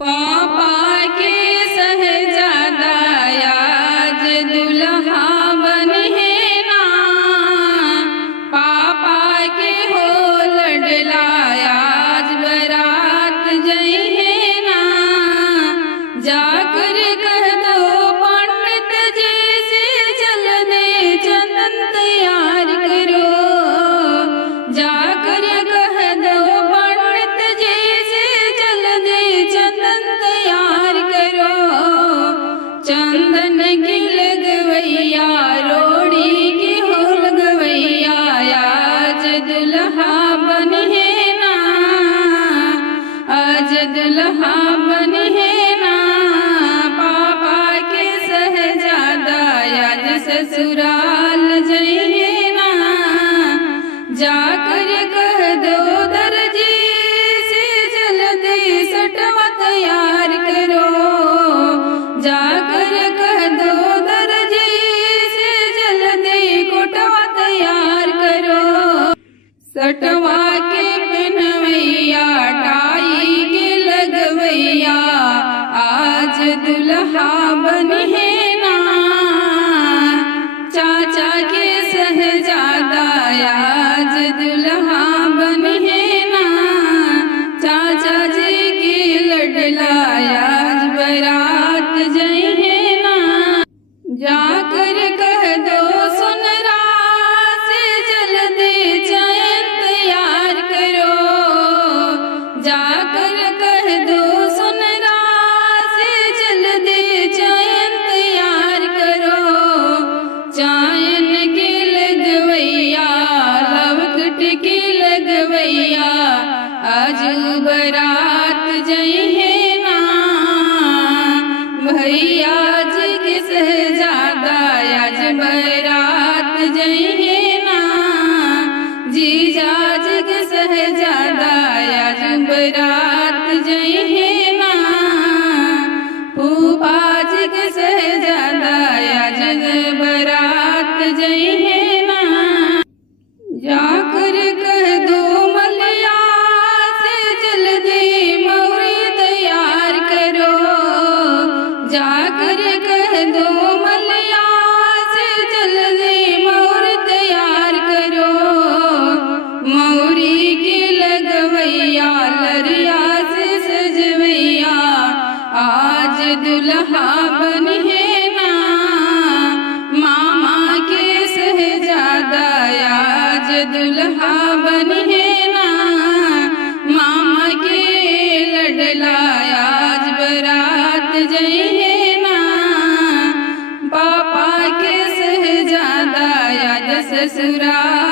पापा के सहजादा आज दुल्हा बने ना, पापा के हो लडला आज बारात जइहे ना। जाकर कह दो पंडित जी से चल दे चंदन तैयार करो। जाकर कह दो पंडित जी से चल दे चंदन तैयार करो। चंदन की लगवैया रोड़ी की हो लगवैया आज दुल्हा बने ना, आज दुल्हा बने ना। पापा के सहजादा आज ससुराल जइहे ना। जाकर कह दो दर्जी से जल्दी सटवा तैयार करो। जाकर कह दो दर्जी से जल्दी कोटवा तैयार करो। सटवा के पहनवैया टाई के लगवैया आज दुल्हा बने ना। चाचा के सहजादा आज दुल्हा बने ना। चाचा जी की लडला आज बारात जइहे ना। जाकर कह दो सुनरा से जल्दी चैन तैयार करो। जाकर कह दो सुनरा से जल्दी चैन तैयार करो। चैन की लगवैया लवकट की लगवैया आज बारात जइहे ना। भैया जी के सहजादा आज बारात जइहे ना। जीजा जी के सहजादा आज बारात जइहे ना। फूफा जी के सहजादा आज बारात जइहे ना। जाकर कह दो मलिया से जल्दी मौरी तैयार करो। जाकर कह दो मलिया से जल्दी मौरी तैयार करो। मौरी की लगवैया लरिया से सजवैया आज दुल्हा बने ना। मामा के सहजादा आज दुल्हा बने ना। मामा के लडला आज बारात जइहे ना। पापा के सहजादा आज ससुराल